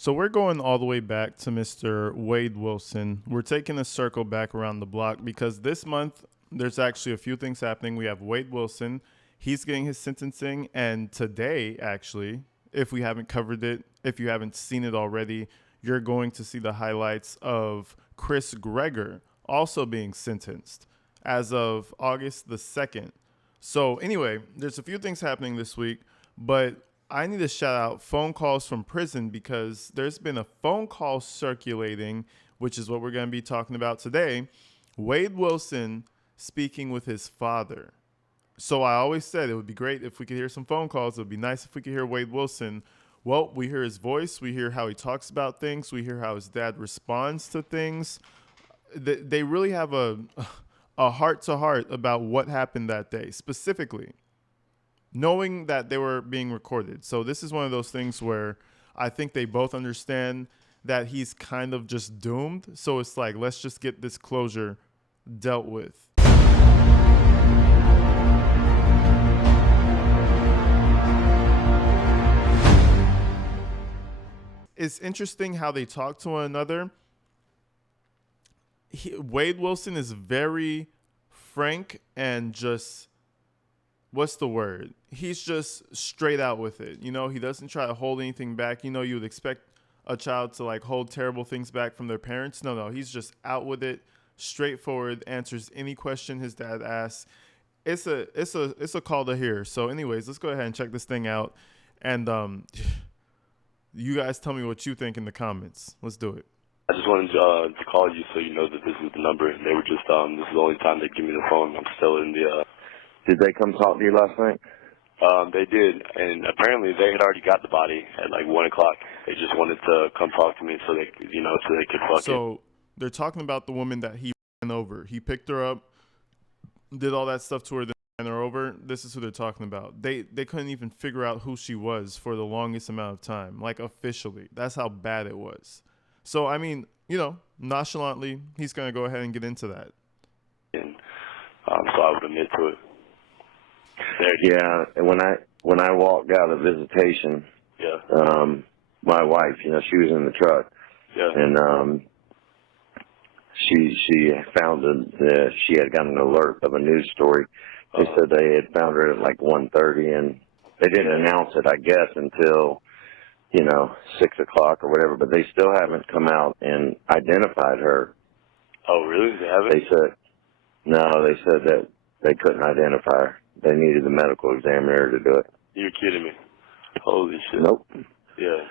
So we're going all the way back to Mr. Wade Wilson. We're taking a circle back around the block because this month there's actually a few things happening. We have Wade Wilson. He's getting his sentencing. And today, actually, if we haven't covered it, if you haven't seen it already, you're going to see the highlights of Chris Greger also being sentenced as of August the 2nd. So, anyway, there's a few things happening this week, but I need to shout out phone calls from prison because there's been a phone call circulating, which is what we're going to be talking about today. Wade Wilson speaking with his father. So I always said it would be great if we could hear some phone calls. It would be nice if we could hear Wade Wilson. Well, we hear his voice. We hear how he talks about things. We hear how his dad responds to things. They really have a heart to heart about what happened that day specifically, knowing that they were being recorded. So this is one of those things where I think they both understand that he's kind of just doomed. So it's like, let's just get this closure dealt with. It's interesting how they talk to one another. Wade Wilson is very frank and just, what's the word? He's just straight out with it. You know, he doesn't try to hold anything back. You know, you would expect a child to like hold terrible things back from their parents. No, he's just out with it, straightforward, answers any question his dad asks. It's a call to hear. So anyways, let's go ahead and check this thing out. And you guys tell me what you think in the comments. Let's do it. I just wanted to call you so you know that this is the number. They were just, this is the only time they give me the phone. I'm still in the, Did they come talk to you last night? They did, and apparently they had already got the body at like 1 o'clock. They just wanted to come talk to me so they, so they could fuck it. So they're talking about the woman that he ran over. He picked her up, did all that stuff to her, then ran her over. This is who they're talking about. They couldn't even figure out who she was for the longest amount of time, like officially. That's how bad it was. So, I mean, nonchalantly, he's going to go ahead and get into that. And so I would admit to it. Yeah, and when I walked out of visitation, my wife, she was in the truck, and she found that she had gotten an alert of a news story. They said they had found her at like 1:30, and they didn't announce it, I guess, until 6 o'clock or whatever. But they still haven't come out and identified her. Oh, really? They haven't? They said no. They said that they couldn't identify her. They needed the medical examiner to do it. You're kidding me. Holy shit. Nope. Yeah.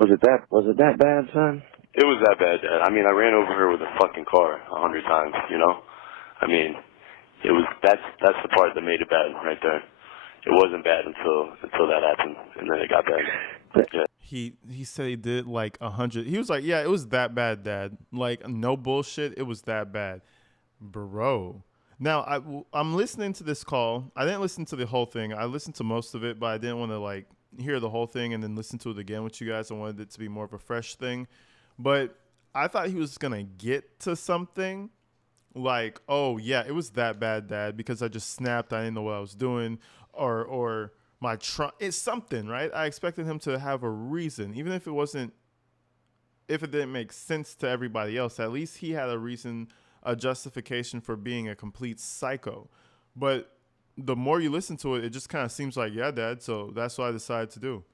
Was it that bad, son? It was that bad, Dad. I mean, I ran over her with a fucking car 100 times, I mean, that's the part that made it bad right there. It wasn't bad until that happened, and then it got bad. Yeah. He said he did like 100. He was like, yeah, it was that bad, Dad. Like, no bullshit. It was that bad. Bro. Now, I'm listening to this call. I didn't listen to the whole thing. I listened to most of it, but I didn't want to like hear the whole thing and then listen to it again with you guys. I wanted it to be more of a fresh thing. But I thought he was going to get to something like, oh, yeah, it was that bad, Dad, because I just snapped. I didn't know what I was doing, or my trunk. It's something, right? I expected him to have a reason, even if it didn't make sense to everybody else. At least he had a reason, a justification for being a complete psycho. But the more you listen to it, it just kind of seems like, yeah, Dad, so that's what I decided to do.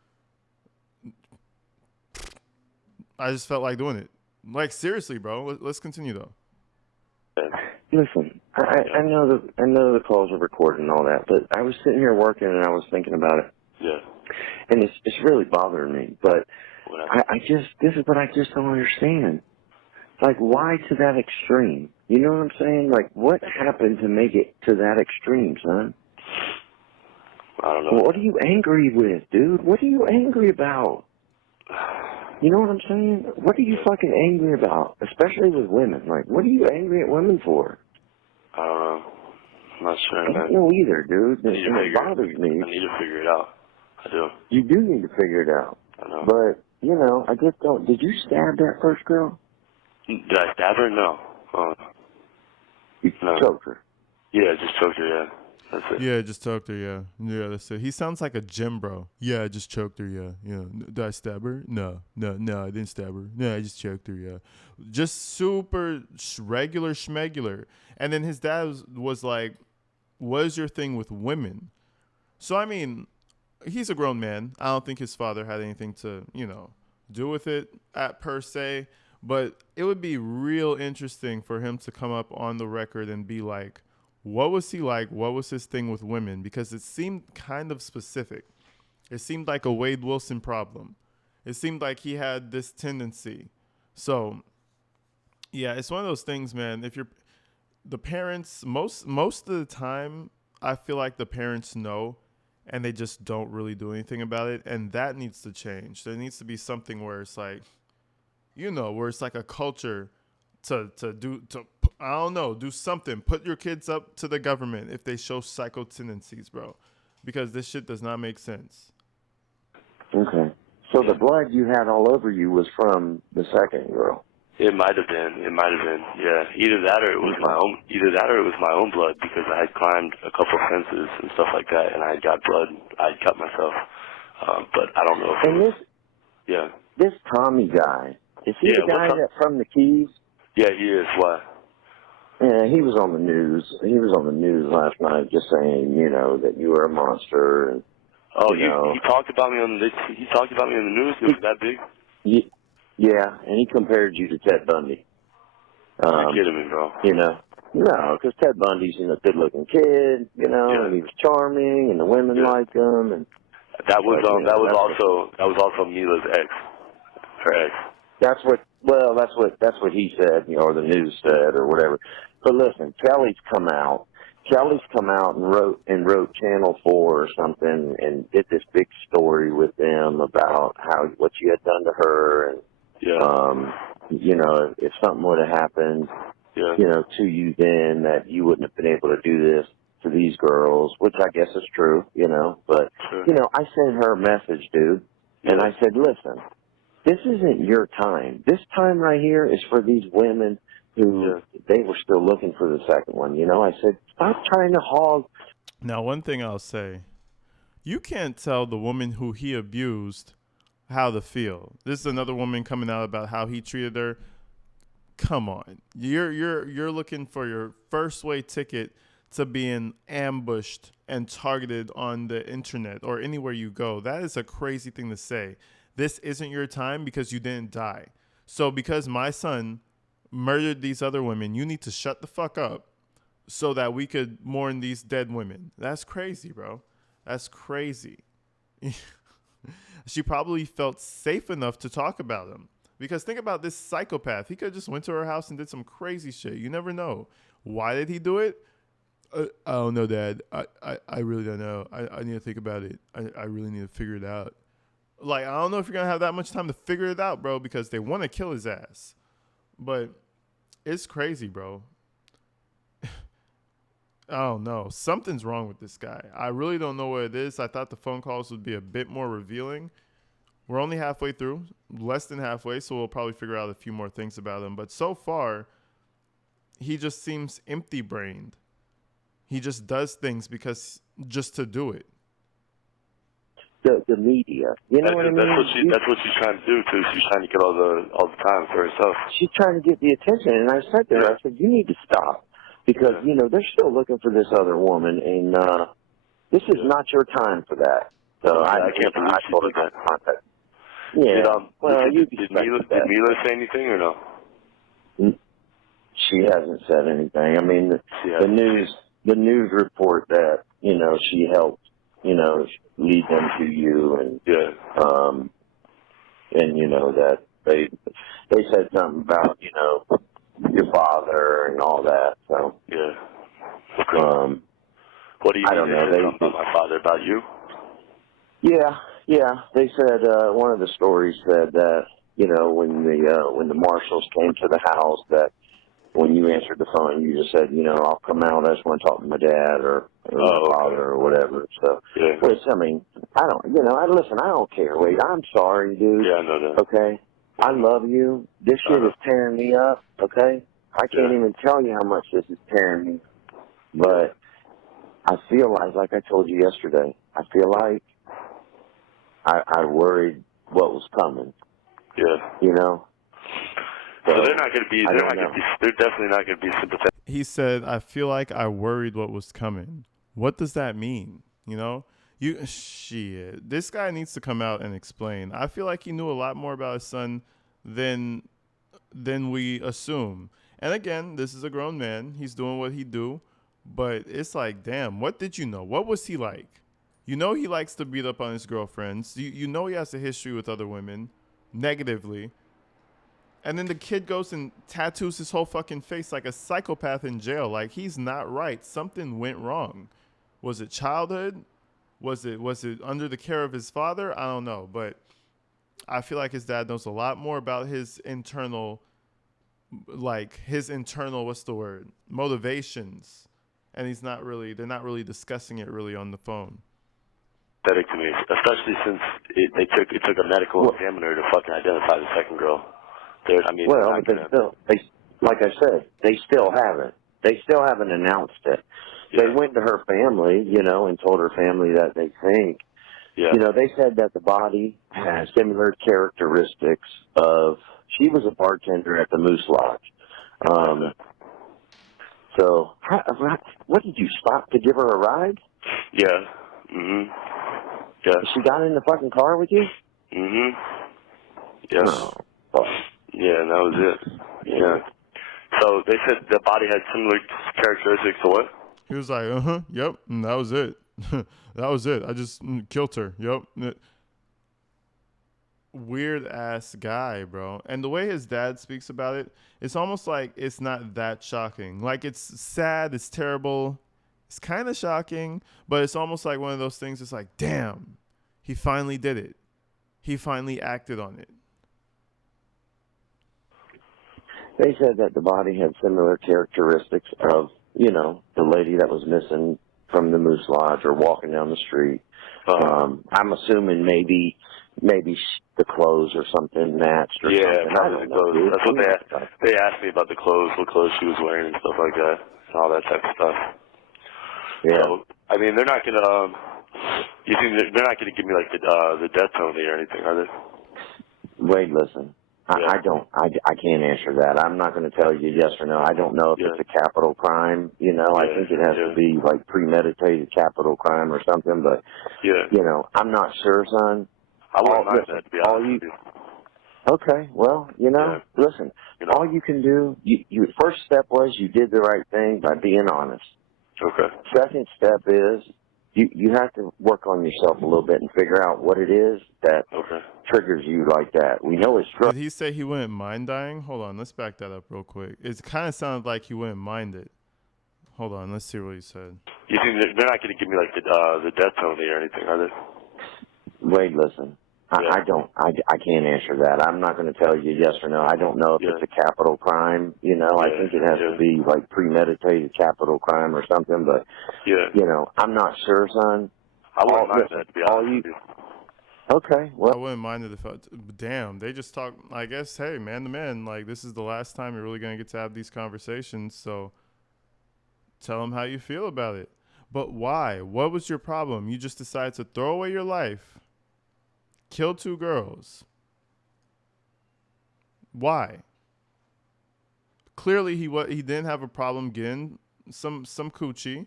I just felt like doing it. Like, seriously, bro. Let's continue, though. Listen, I know the calls are recorded and all that, but I was sitting here working and I was thinking about it. Yeah. And it's really bothering me. But this is what I just don't understand. Like, why to that extreme? You know what I'm saying? Like, what happened to make it to that extreme, son? I don't know. What are you angry with, dude? What are you angry about? You know what I'm saying? What are you fucking angry about? Especially with women. Like, what are you angry at women for? I don't know. I'm not sure, man. I don't know either, dude. It bothers me. I need to figure it out. I do. You do need to figure it out. I know. But, I just don't. Did you stab that first girl? Did I stab her? No. You choked her? Yeah, just choked her, yeah. That's it. Yeah, I just choked her. Yeah, yeah. That's it. He sounds like a gym bro. Yeah, I just choked her. Yeah, yeah. Did I stab her? No, I didn't stab her. No, I just choked her. Yeah, just super regular schmegular. And then his dad was like, "What is your thing with women?" So I mean, he's a grown man. I don't think his father had anything to do with it at per se. But it would be real interesting for him to come up on the record and be like, what was he like? What was his thing with women? Because it seemed kind of specific. It seemed like a Wade Wilson problem. It seemed like he had this tendency. So, yeah, it's one of those things, man. If you're the parents, most of the time, I feel like the parents know and they just don't really do anything about it. And that needs to change. There needs to be something where it's like, where it's like a culture to I don't know, do something. Put your kids up to the government if they show psycho tendencies, bro, because this shit does not make sense. Okay. So the blood you had all over you was from the second girl. It might have been. Yeah. Either that or it was my own. Either that or it was my own blood because I had climbed a couple fences and stuff like that, and I had got blood. I had cut myself, but I don't know. And yeah. This Tommy guy, is he the guy that from the Keys? Yeah, he is. What? Yeah, he was on the news. He was on the news last night, just saying, that you were a monster. And he talked about me on this. He talked about me on the news. It was that big. Yeah, and he compared you to Ted Bundy. You're kidding me, bro. No, because Ted Bundy's a good-looking kid, and he was charming, and the women liked him, and that was also Mila's ex, her ex. That's what he said, or the news said, or whatever. But listen, Kelly's come out and wrote Channel 4 or something, and did this big story with them about what you had done to her, and if something would have happened, to you then, that you wouldn't have been able to do this to these girls, which I guess is true, But I sent her a message, dude, and I said, listen. This isn't your time. This time right here is for these women who they were still looking for the second one. I said, stop trying to hog. Now, one thing I'll say, you can't tell the woman who he abused how to feel. This is another woman coming out about how he treated her. Come on. You're looking for your first way ticket to being ambushed and targeted on the internet or anywhere you go. That is a crazy thing to say. This isn't your time because you didn't die. So because my son murdered these other women, you need to shut the fuck up so that we could mourn these dead women. That's crazy, bro. That's crazy. She probably felt safe enough to talk about him. Because think about this psychopath. He could have just went to her house and did some crazy shit. You never know. Why did he do it? I don't know, Dad. I really don't know. I need to think about it. I really need to figure it out. Like, I don't know if you're going to have that much time to figure it out, bro, because they want to kill his ass. But it's crazy, bro. I don't know. Something's wrong with this guy. I really don't know what it is. I thought the phone calls would be a bit more revealing. We're only halfway through, less than halfway, so we'll probably figure out a few more things about him. But so far, he just seems empty-brained. He just does things just to do it. The media, what I mean? That's what she's trying to do too. She's trying to get all the time for herself. She's trying to get the attention, and I said to her, I said, you need to stop because they're still looking for this other woman, and this is not your time for that. So I can't believe she did that. Yeah. Did Mila say anything or no? She hasn't said anything. I mean, the news report that she helped lead them to you, and that they said something about your father and all that. So okay. What do you mean? I don't know. They about my father, about you? Yeah. They said one of the stories said that when the marshals came to the house, that when you answered the phone, you just said, I'll come out. I just want to talk to my dad or my father or whatever. So, which, I mean, I don't, listen, I don't care. Wait, I'm sorry, dude. Yeah, I know that. Okay? I love you. This shit is tearing me up, okay? I can't even tell you how much this is tearing me. But I feel like I told you yesterday, I feel like I worried what was coming. Yeah. You know? So they're not going to be, they're definitely not going to be sympathetic. He said, I feel like I worried what was coming. What does that mean? You know? Shit. This guy needs to come out and explain. I feel like he knew a lot more about his son than we assume. And again, this is a grown man. He's doing what he do. But it's like, damn, what did you know? What was he like? You know he likes to beat up on his girlfriends. You know he has a history with other women, negatively. And then the kid goes and tattoos his whole fucking face like a psychopath in jail. Like, he's not right. Something went wrong. Was it childhood? Was it under the care of his father? I don't know. But I feel like his dad knows a lot more about his internal, what's the word? Motivations. And they're not really discussing it really on the phone. To me, especially since it took a medical examiner to fucking identify the second girl. Like I said, they still haven't. They still haven't announced it. Yeah. They went to her family, you know, and told her family that they think. Yeah. You know, they said that the body has similar characteristics of. She was a bartender at the Moose Lodge. So, what did you stop to give her a ride? Yeah. Yeah. She got in the fucking car with you? Yes. Oh, fuck. Yeah, and that was it. Yeah. So they said the body had similar characteristics to what? He was like, yep, and that was it. That was it. I just killed her. Yep. Weird ass guy, bro. And the way his dad speaks about it, it's almost like it's not that shocking. Like, it's sad, it's terrible, it's kind of shocking, but it's almost like one of those things. It's like, damn, he finally did it. He finally acted on it. They said that the body had similar characteristics of, you know, the lady that was missing from the Moose Lodge or walking down the street. I'm assuming maybe the clothes or something matched or something. Probably the clothes. That's what they asked me about the clothes, what clothes she was wearing and stuff like that, and all that type of stuff. Yeah. So, I mean, they're not gonna. You think they're not gonna give me like the death penalty or anything, are they? Wade, listen. I can't answer that. I'm not going to tell you yes or no. I don't know if it's a capital crime. You know, I think it has to be like premeditated capital crime or something. But you know, I'm not sure, son. I wouldn't mind that, to be honest with you. Okay, well, you know, listen. You know, all you can do. Your first step was you did the right thing by being honest. Okay. Second step is you have to work on yourself a little bit and figure out what it is that triggers you like that. We know it's drugs. Did he say he wouldn't mind dying? Hold on, let's back that up real quick. It kind of sounded like he wouldn't mind it. Hold on, let's see what he said. You think they're not going to give me like the death penalty or anything, are they? Wade, listen. I can't answer that. I'm not going to tell you yes or no. I don't know if it's a capital crime. You know, I think it has to be like premeditated capital crime or something. But you know, I'm not sure, son. I wouldn't mind that, to be honest with you. Okay, well, I wouldn't mind it if damn, they just talk. I guess, hey, man to man, like, this is the last time you're really gonna get to have these conversations. So tell them how you feel about it. But why? What was your problem? You just decided to throw away your life. Kill 2 girls. Why? Clearly, he didn't have a problem getting some coochie.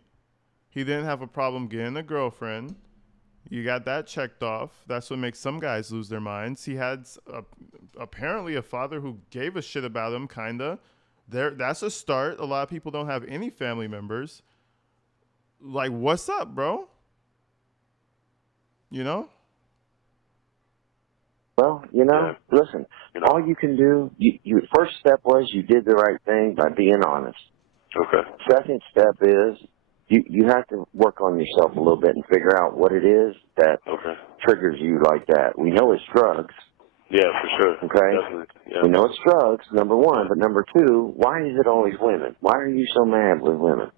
He didn't have a problem getting a girlfriend. You got that checked off. That's what makes some guys lose their minds. He had apparently a father who gave a shit about him, kinda. That's a start. A lot of people don't have any family members. Like, what's up, bro? You know? Well, you know, listen, all you can do, your first step was you did the right thing by being honest. Okay. Second step is you have to work on yourself a little bit and figure out what it is that triggers you like that. We know it's drugs. Yeah, for sure. Okay? Definitely. Yeah. We know it's drugs, number one, but number two, why is it always women? Why are you so mad with women?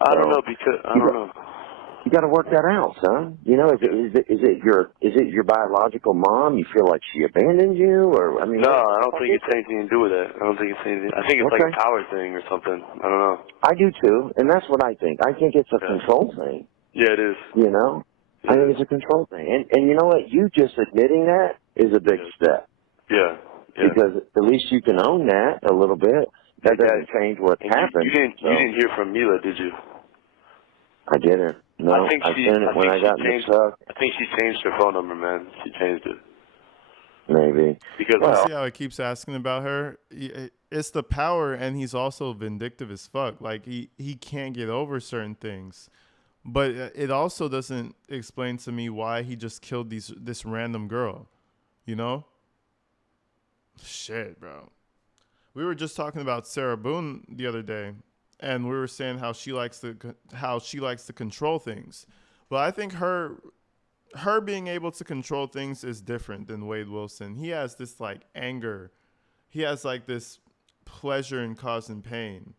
I don't know, because, I don't know. You got to work that out, son. You know, is it your biological mom? You feel like she abandoned you, or I mean, No, I don't think it's anything to do with it. I don't think it's anything. I think it's like Okay. a power thing or something. I don't know. I do too, and that's what I think. I think it's a Yeah. control thing. Yeah, it is. You know, I think it's a control thing, and you know what? You just admitting that is a big step Yeah. Yeah. because at least you can own that a little bit. That doesn't change what And happened. you didn't hear from Mila, did you? I didn't. No, I sent it when I got in the truck. I think she changed her phone number, man. She changed it. Maybe. Because You see how he keeps asking about her? It's the power, and he's also vindictive as fuck. Like, he can't get over certain things. But it also doesn't explain to me why he just killed this random girl, you know? Shit, bro. We were just talking about Sarah Boone the other day, and we were saying how she likes to control things. But I think her being able to control things is different than Wade Wilson. He has this like anger. He has like this pleasure in causing pain.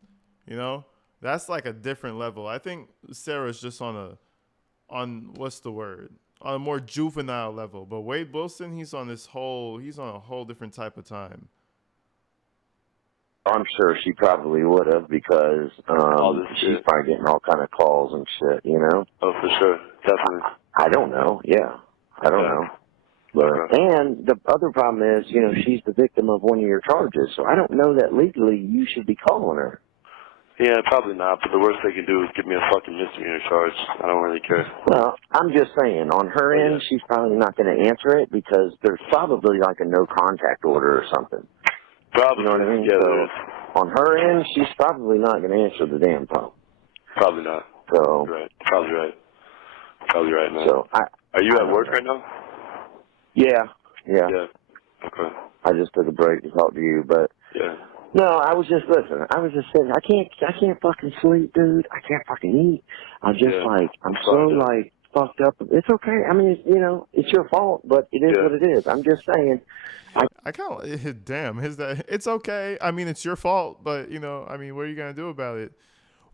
You know? That's like a different level. I think Sarah's just on what's the word? On a more juvenile level. But Wade Wilson, he's on a whole different type of time. I'm sure she probably would have because she's probably getting all kind of calls and shit, you know? Oh, for sure. Definitely. I don't know. Yeah. I don't know. But, and the other problem is, you know, she's the victim of one of your charges, so I don't know that legally you should be calling her. Yeah, probably not, but the worst they can do is give me a fucking misdemeanor charge. I don't really care. Well, I'm just saying, on her end, she's probably not going to answer it because there's probably like a no contact order or something. Probably. You know what I mean? Yeah, so on her end, she's probably not going to answer the damn phone. Probably not. So right. Probably right. Probably right, man. So are you at work right now? Yeah. Okay. I just took a break to talk to you, but no, I was just saying, I can't fucking sleep, dude. I can't fucking eat. I'm so like fucked up. It's okay. I mean, you know, it's your fault, but it is what it is. I'm just saying. I kind of damn. It's okay. I mean, it's your fault, but you know, I mean, what are you gonna do about it?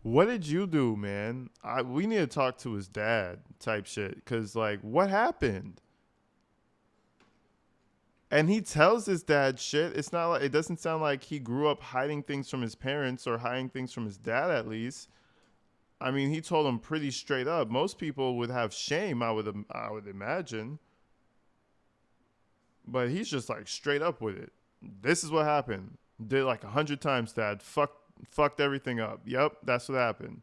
What did you do, man? We need to talk to his dad, type shit, cause like, what happened? And he tells his dad shit. It's not like it doesn't sound like he grew up hiding things from his parents or hiding things from his dad. At least, I mean, he told him pretty straight up. Most people would have shame. I would imagine. But he's just like straight up with it. This is what happened. Did like 100 times, Dad. Fucked everything up. Yep, that's what happened.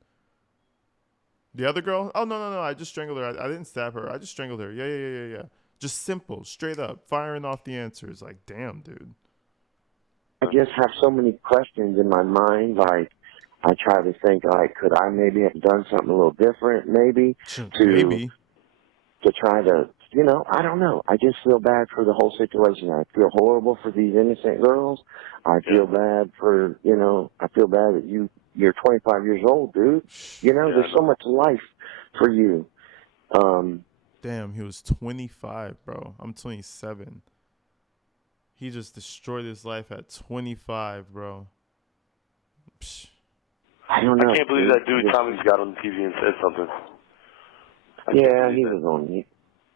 The other girl? Oh, no. I just strangled her. I didn't stab her. I just strangled her. Yeah. Just simple, straight up, firing off the answers. Like, damn, dude. I just have so many questions in my mind. Like, I try to think, like, could I maybe have done something a little different, maybe to try to, you know, I don't know. I just feel bad for the whole situation. I feel horrible for these innocent girls. I feel bad for, you know, I feel bad that you're 25 years old, dude. You know, there's so much life for you. Damn, he was 25, bro. I'm 27. He just destroyed his life at 25, bro. Psh. I don't know. I can't believe that dude Tommy's got on TV and said something.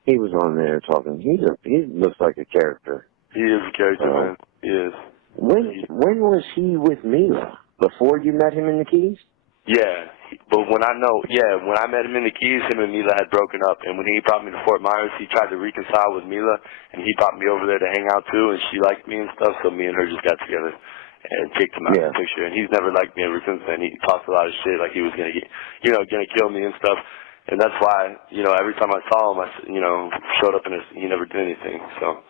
He was on there talking. He looks like a character. He is a character, man. He is. When was he with Mila? Before you met him in the Keys? Yeah, but when I met him in the Keys, him and Mila had broken up, and when he brought me to Fort Myers, he tried to reconcile with Mila, and he brought me over there to hang out too, and she liked me and stuff, so me and her just got together and kicked him out of the picture, and he's never liked me ever since then. He talked a lot of shit, like he was gonna gonna kill me and stuff, and that's why, you know, every time I saw him, showed up he never did anything, so.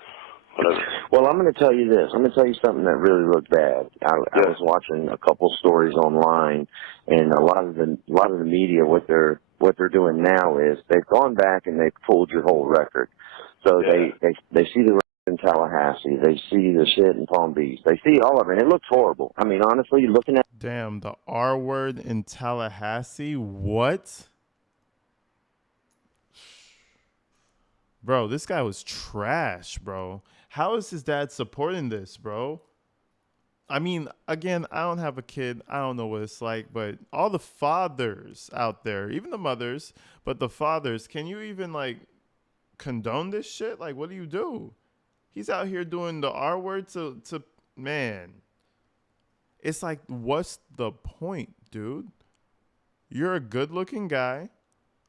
Whatever. Well, I'm going to tell you this. I'm going to tell you something that really looked bad. I was watching a couple stories online, and a lot of the media, what they're doing now is they've gone back and they've pulled your whole record. So they see the in Tallahassee, they see the shit in Palm Beach, they see all of it. And it looks horrible. I mean, honestly, looking at damn the R word in Tallahassee. What? Bro, this guy was trash, bro. How is his dad supporting this, bro? I mean, again, I don't have a kid. I don't know what it's like, but all the fathers out there, even the mothers, but the fathers, can you even like condone this shit? Like, what do you do? He's out here doing the R word to man. It's like, what's the point, dude? You're a good looking guy.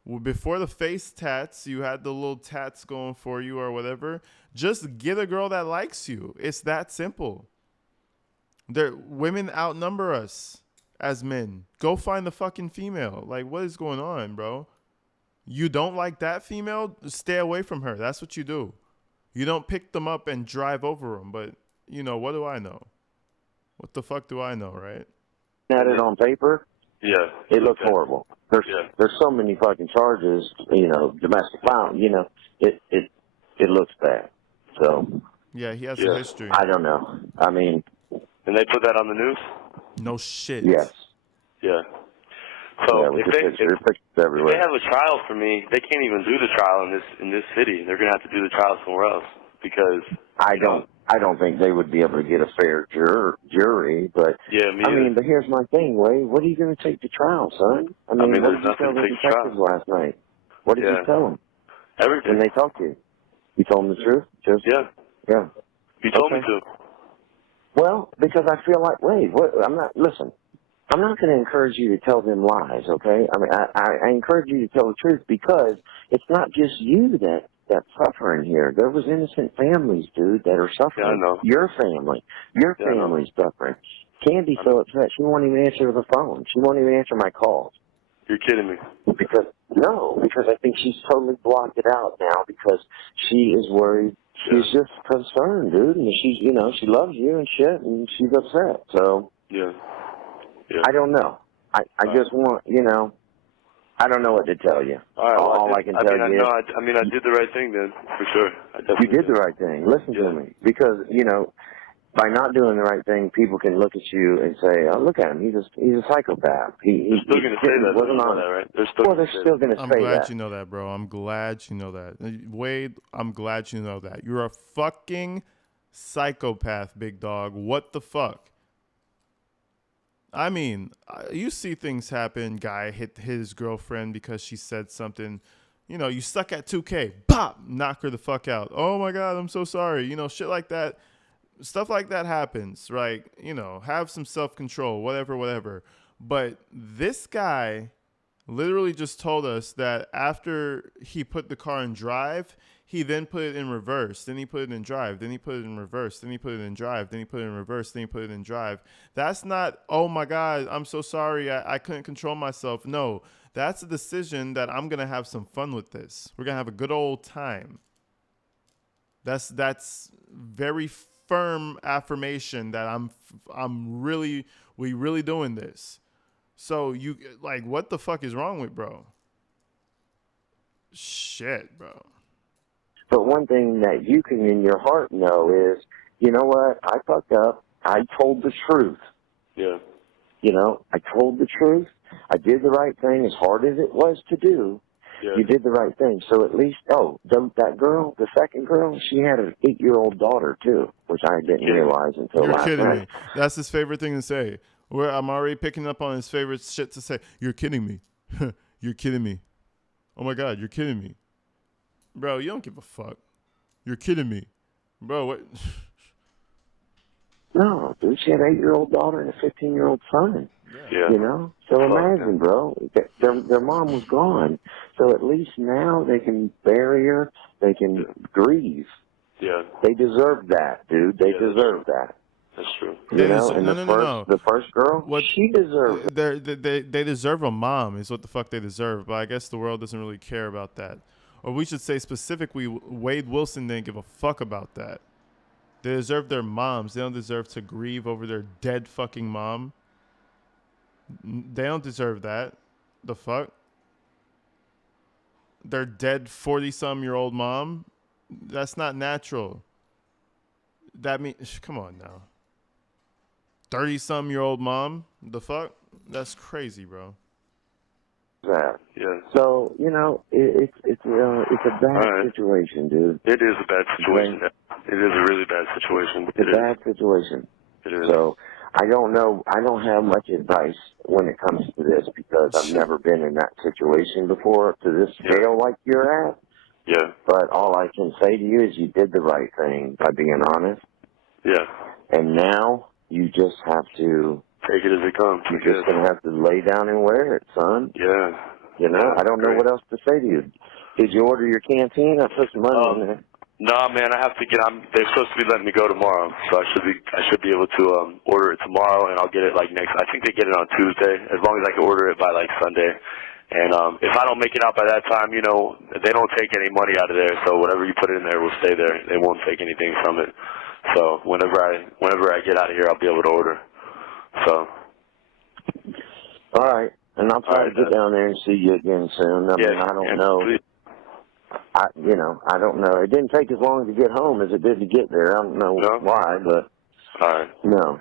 Well, before the face tats, you had the little tats going for you or whatever. Just get a girl that likes you. It's that simple. Women outnumber us as men. Go find the fucking female. Like, what is going on, bro? You don't like that female? Stay away from her. That's what you do. You don't pick them up and drive over them. But, you know, what do I know? What the fuck do I know, right? At it on paper, Yeah. it looks horrible. Yeah. There's so many fucking charges, you know, domestic violence, you know, it looks bad. So Yeah, he has Yeah. a history. I don't know. I mean, And they put that on the news? No shit. yes. Yeah. So Yeah, with if the they pictures if they everywhere. have a trial for me, they can't even do the trial in this city. They're gonna have to do the trial somewhere else because I don't think they would be able to get a fair jury, but yeah, me I either. mean, but here's my thing, Wade. What are you going to take to trial, son? I mean, what there's did you tell nothing the to take to trial. detectives last night? What did Yeah. you tell them Everything. when they talked to you? You told them the truth? Just Yeah. yeah. You told me Okay. to. Well, because I feel like, Wade, listen, I'm not going to encourage you to tell them lies, okay? I mean, I encourage you to tell the truth because it's not just you that's suffering here. There was innocent families, dude, that are suffering. Yeah, I know. Your family's suffering. Candy's so upset she won't even answer the phone. She won't even answer my calls. You're kidding me. Because I think she's totally blocked it out now because she is worried. She's just concerned, dude, and she's, you know, she loves you and shit, and she's upset. So Yeah. Yeah. I don't know. I just want, you know, I don't know what to tell you. All right. All I can tell you is I did the right thing then, for sure. I you definitely did the right thing. Listen to Yeah. me, because you know, by not doing the right thing, people can look at you and say, "Oh, look at him. He's a psychopath." They're still going to say that. Wasn't You know on that, it. right? They're still Well, gonna they're say still that. going to I'm say glad that. you know that, bro. I'm glad you know that. Wade, I'm glad you know that. You're a fucking psychopath, big dog. What the fuck? I mean, you see things happen. Guy hit his girlfriend because she said something. You know, you suck at 2K. Pop! Knock her the fuck out. Oh my God, I'm so sorry. You know, shit like that. Stuff like that happens, right? You know, have some self-control, whatever. But this guy literally just told us that after he put the car in drive, he then put it in reverse. Then he put it in drive. Then he put it in reverse. Then he put it in drive. Then he put it in reverse. Then he put it in drive. That's not, oh my God, I'm so sorry. I couldn't control myself. No, that's a decision that I'm going to have some fun with this. We're going to have a good old time. That's very firm affirmation that we really doing this. So you like, what the fuck is wrong with bro? Shit, bro. But one thing that you can in your heart know is, you know what? I fucked up. I told the truth. Yeah. You know, I told the truth. I did the right thing as hard as it was to do. Yeah. You did the right thing. So at least, that girl, the second girl, she had an 8-year-old daughter too, which I didn't realize until You're last kidding night. me. That's his favorite thing to say. I'm already picking up on his favorite shit to say. You're kidding me. You're kidding me. Oh my God, you're kidding me. Bro, you don't give a fuck. You're kidding me. Bro, what? No, dude, she had an 8-year-old daughter and a 15-year-old son. Yeah. You know? So imagine, bro, their mom was gone. So at least now they can bury her. They can grieve. Yeah. They deserve that, dude. They deserve that. That's true. You know? And the first girl, she deserved it. They deserve a mom is what the fuck they deserve. But I guess the world doesn't really care about that. Or we should say specifically, Wade Wilson didn't give a fuck about that. They deserve their moms. They don't deserve to grieve over their dead fucking mom. They don't deserve that. The fuck? Their dead 40-some-year-old mom? That's not natural. That means, come on now. 30-some-year-old mom? The fuck? That's crazy, bro. That. Yeah. So, you know, it's a bad situation, dude. It is a bad situation. It is a really bad situation. It's a bad situation. It is. So I don't know. I don't have much advice when it comes to this because I've never been in that situation before to this scale like you're at. Yeah. But all I can say to you is you did the right thing by being honest. Yeah. And now you just have to take it as it comes. You're just gonna have to lay down and wear it, son. Yeah. You know, I don't know what else to say to you. Did you order your canteen? I put some money in there. No, man, I have to get. They're supposed to be letting me go tomorrow, so I should be able to order it tomorrow, and I'll get it like next. I think they get it on Tuesday, as long as I can order it by like Sunday. And if I don't make it out by that time, you know, they don't take any money out of there, so whatever you put in there will stay there. They won't take anything from it. So whenever I get out of here, I'll be able to order. So. All right, and I'll try to get down there and see you again soon. I mean, I don't know. Please. I don't know. It didn't take as long to get home as it did to get there. I don't know why, but all right. No.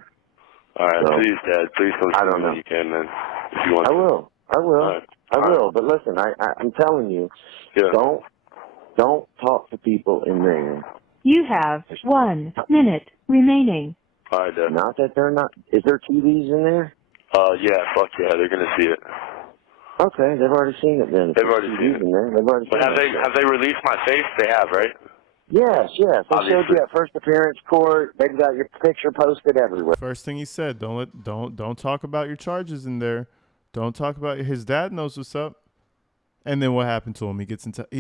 All right, so, please, Dad. Please come see me when you can, man. If you want. I will. All right. I will. But listen, I'm telling you, don't talk to people in there. You have 1 minute remaining. All right, Dad. Not that they're not. Is there TVs in there? Yeah, fuck yeah, they're gonna see it. Okay, they've already seen it then. They've already seen it. In there. They've already but seen have they released my face? They have, right? Yes. They showed you at first appearance court. They've got your picture posted everywhere. First thing he said, don't talk about your charges in there. Don't talk about his dad knows what's up. And then what happened to him? He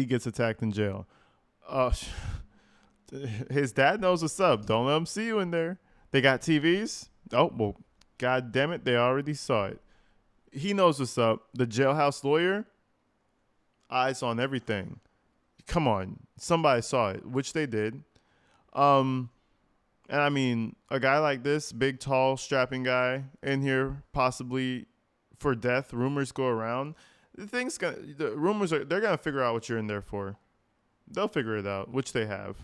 gets attacked in jail. His dad knows what's up. Don't let him see you in there. They got TVs. Oh well, god damn it, they already saw it. He knows what's up. The jailhouse lawyer, eyes on everything. Come on, somebody saw it, which they did. And I mean, a guy like this, big, tall, strapping guy in here, possibly for death. Rumors go around. The rumors they're gonna figure out what you're in there for. They'll figure it out, which they have.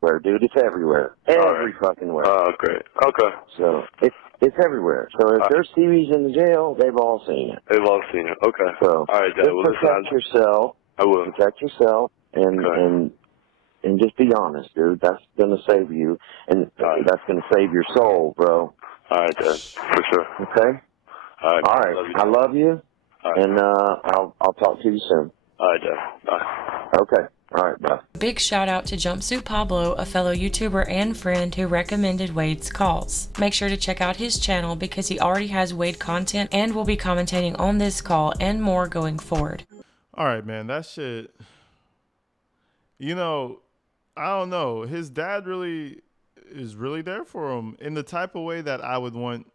Where, dude, it's everywhere. Every fucking where. Oh, great. Okay. So it's everywhere. So if there's TVs in the jail, they've all seen it. They've all seen it. Okay. So all right, Dad. Just protect yourself. I will. Protect yourself and just be honest, dude. That's gonna save you, and that's gonna save your soul, bro. All right, Dad. For sure. Okay. All right. I love you. And I'll talk to you soon. All right, Dad. Bye. Okay. All right, bye. Big shout out to Jumpsuit Pablo, a fellow YouTuber and friend who recommended Wade's calls. Make sure to check out his channel because he already has Wade content and will be commentating on this call and more going forward. All right, man, that shit. You know, I don't know. His dad really is really there for him in the type of way that I would want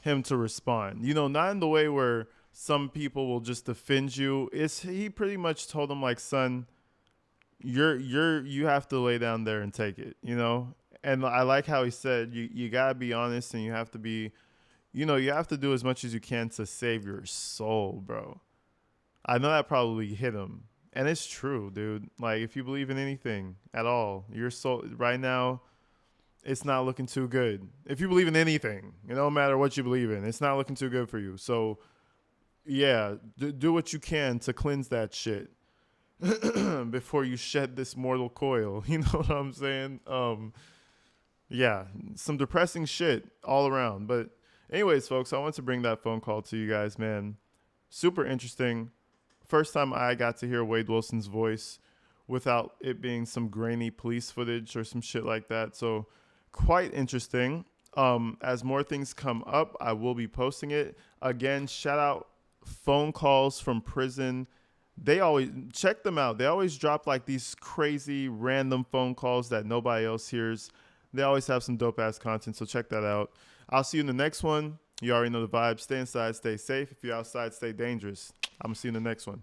him to respond. You know, not in the way where some people will just defend you. He pretty much told him, like, son, you have to lay down there and take it, you know? And I like how he said you gotta be honest, and you have to be, you know, you have to do as much as you can to save your soul, bro. I know that probably hit him. And it's true, dude. Like, if you believe in anything at all, your soul right now, it's not looking too good. If you believe in anything, no matter what you believe in, it's not looking too good for you. So yeah, do what you can to cleanse that shit before you shed this mortal coil. You know what I'm saying? Yeah, some depressing shit all around. But anyways, folks, I want to bring that phone call to you guys, man. Super interesting. First time I got to hear Wade Wilson's voice without it being some grainy police footage or some shit like that. So quite interesting. As more things come up, I will be posting it. Again, shout out phone calls from prison. They always check them out. They always drop like these crazy random phone calls that nobody else hears. They always have some dope ass content, so check that out. I'll see you in the next one. You already know the vibes. Stay inside, stay safe. If you're outside, stay dangerous. I'm gonna see you in the next one.